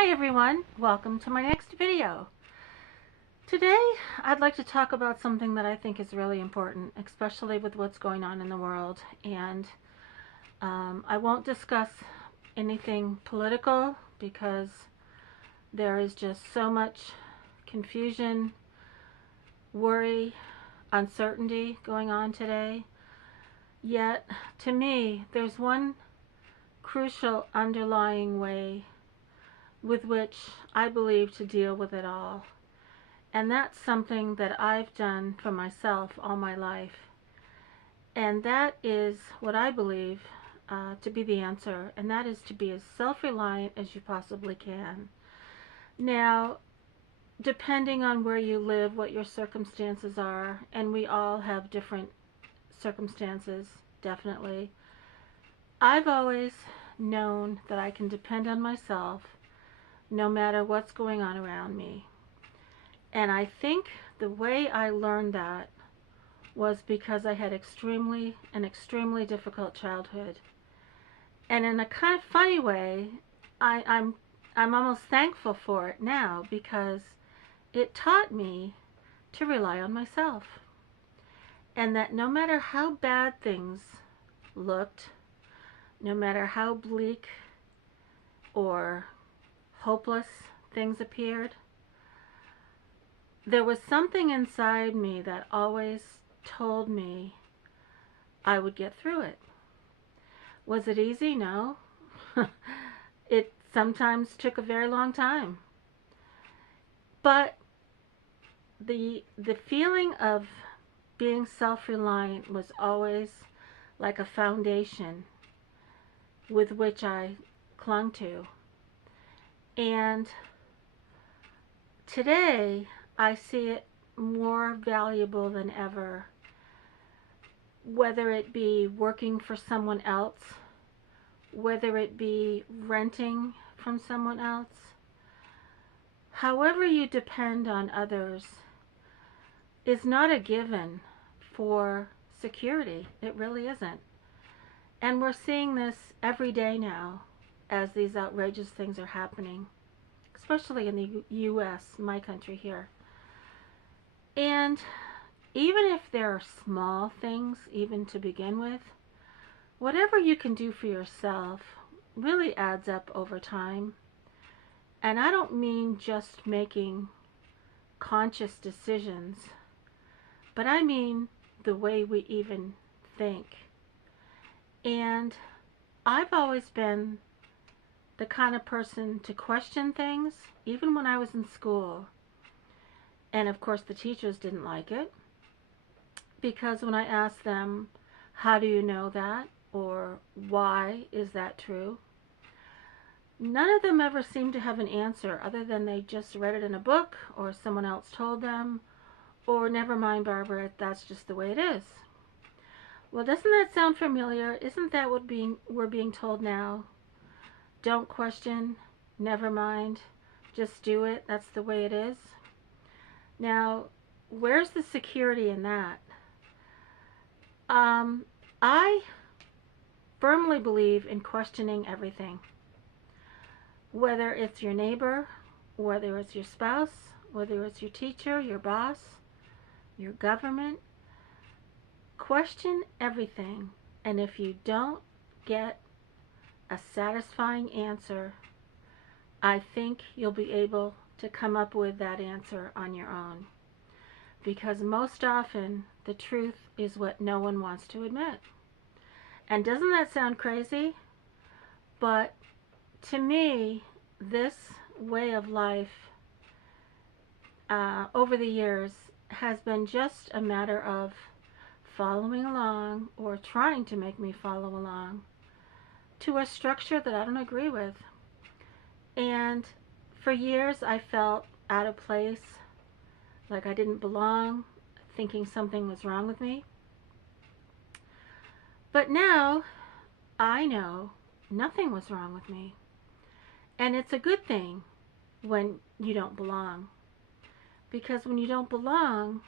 Hi everyone, welcome to my next video. Today I'd like to talk about something that I think is really important, especially with what's going on in the world. And I won't discuss anything political because there is just so much confusion, worry, uncertainty going on today. Yet, to me, there's one crucial underlying way with which I believe to deal with it all. And that's something that I've done for myself all my life. And that is what I believe to be the answer, and that is to be as self-reliant as you possibly can. Now, depending on where you live, what your circumstances are, and we all have different circumstances, definitely, I've always known that I can depend on myself no matter what's going on around me. And I think the way I learned that was because I had an extremely difficult childhood. And in a kind of funny way, I'm almost thankful for it now because it taught me to rely on myself. And that no matter how bad things looked, no matter how bleak or hopeless things appeared, there was something inside me that always told me I would get through it. Was it easy? No. It sometimes took a very long time. But the feeling of being self-reliant was always like a foundation with which I clung to. And today I see it more valuable than ever, whether it be working for someone else, whether it be renting from someone else. However you depend on others is not a given for security. It really isn't. And we're seeing this every day now as these outrageous things are happening, especially in the U.S., my country here. And even if there are small things, even to begin with, whatever you can do for yourself really adds up over time. And I don't mean just making conscious decisions, but I mean the way we even think. And I've always been the kind of person to question things, even when I was in school. And of course the teachers didn't like it, because when I asked them, how do you know that? Or why is that true? None of them ever seemed to have an answer other than they just read it in a book or someone else told them, or never mind, Barbara, that's just the way it is. Well, doesn't that sound familiar? Isn't that what we're being told now? Don't question, never mind, just do it, that's the way it is. Now, where's the security in that? I firmly believe in questioning everything. Whether it's your neighbor, whether it's your spouse, whether it's your teacher, your boss, your government, question everything. And if you don't get a satisfying answer, I think you'll be able to come up with that answer on your own. Because most often, the truth is what no one wants to admit. And doesn't that sound crazy? But to me, this way of life over the years has been just a matter of following along, or trying to make me follow along, to a structure that I don't agree with. And for years I felt out of place, like I didn't belong, thinking something was wrong with me. But now I know nothing was wrong with me. And it's a good thing when you don't belong. Because when you don't belong,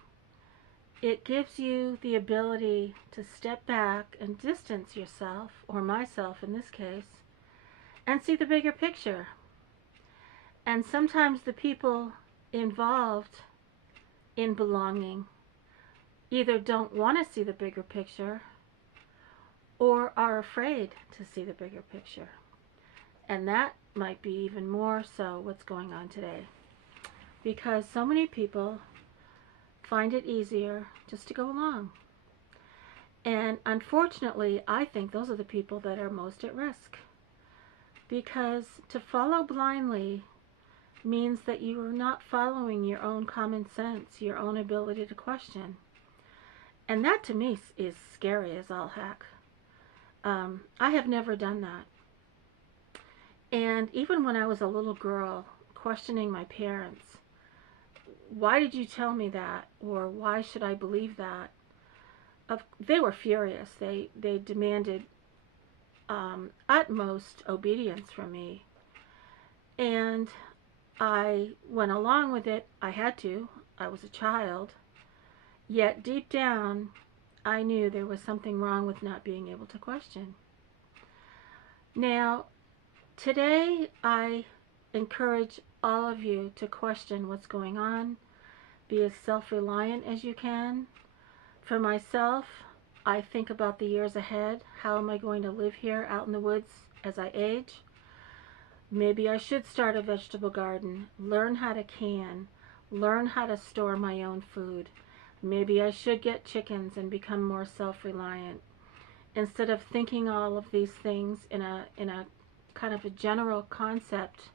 it gives you the ability to step back and distance yourself, or myself in this case, and see the bigger picture. And sometimes the people involved in belonging either don't want to see the bigger picture or are afraid to see the bigger picture. And that might be even more so what's going on today, because so many people find it easier just to go along. And unfortunately, I think those are the people that are most at risk, because to follow blindly means that you are not following your own common sense, your own ability to question. And that to me is scary as all heck. I have never done that. And even when I was a little girl, questioning my parents, why did you tell me that? Or why should I believe that? They were furious. They demanded utmost obedience from me. And I went along with it. I had to. I was a child. Yet deep down, I knew there was something wrong with not being able to question. Now, today I encourage all of you to question what's going on. Be as self-reliant as you can. For myself, I think about the years ahead. How am I going to live here out in the woods as I age? Maybe I should start a vegetable garden, learn how to can, learn how to store my own food. Maybe I should get chickens and become more self-reliant. Instead of thinking all of these things in a kind of a general concept,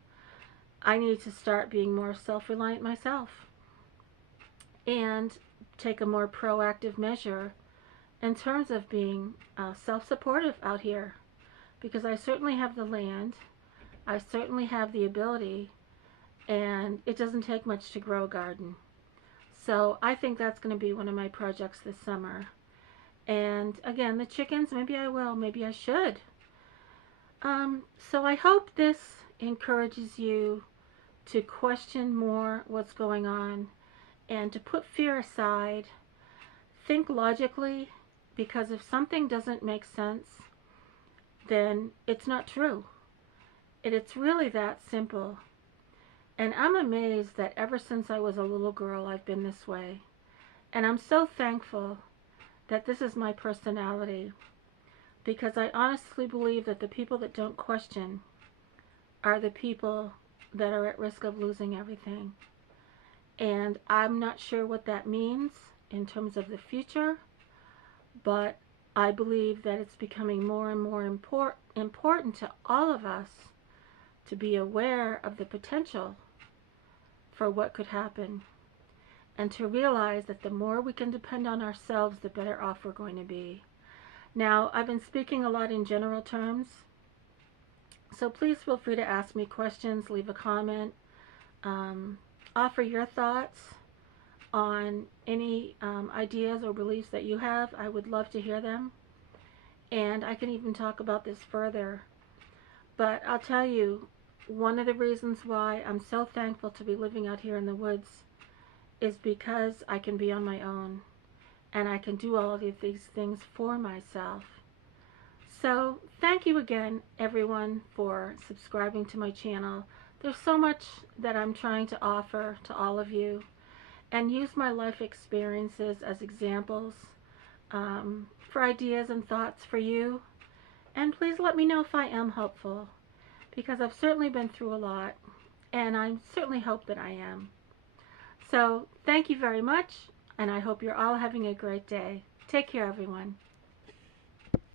I need to start being more self-reliant myself and take a more proactive measure in terms of being self-supportive out here, because I certainly have the land, I certainly have the ability, and it doesn't take much to grow a garden. So I think that's going to be one of my projects this summer. And again, the chickens, maybe I will, maybe I should. So I hope this encourages you to question more what's going on and to put fear aside. Think logically, because if something doesn't make sense, then it's not true. It's really that simple. And I'm amazed that ever since I was a little girl, I've been this way. And I'm so thankful that this is my personality, because I honestly believe that the people that don't question are the people that are at risk of losing everything. And I'm not sure what that means in terms of the future, but I believe that it's becoming more and more important to all of us to be aware of the potential for what could happen, and to realize that the more we can depend on ourselves, the better off we're going to be. Now, I've been speaking a lot in general terms, so please feel free to ask me questions, leave a comment, offer your thoughts on any ideas or beliefs that you have. I would love to hear them, and I can even talk about this further. But I'll tell you, one of the reasons why I'm so thankful to be living out here in the woods is because I can be on my own, and I can do all of these things for myself. So thank you again, everyone, for subscribing to my channel. There's so much that I'm trying to offer to all of you, and use my life experiences as examples for ideas and thoughts for you. And please let me know if I am helpful, because I've certainly been through a lot, and I certainly hope that I am. So thank you very much, and I hope you're all having a great day. Take care, everyone.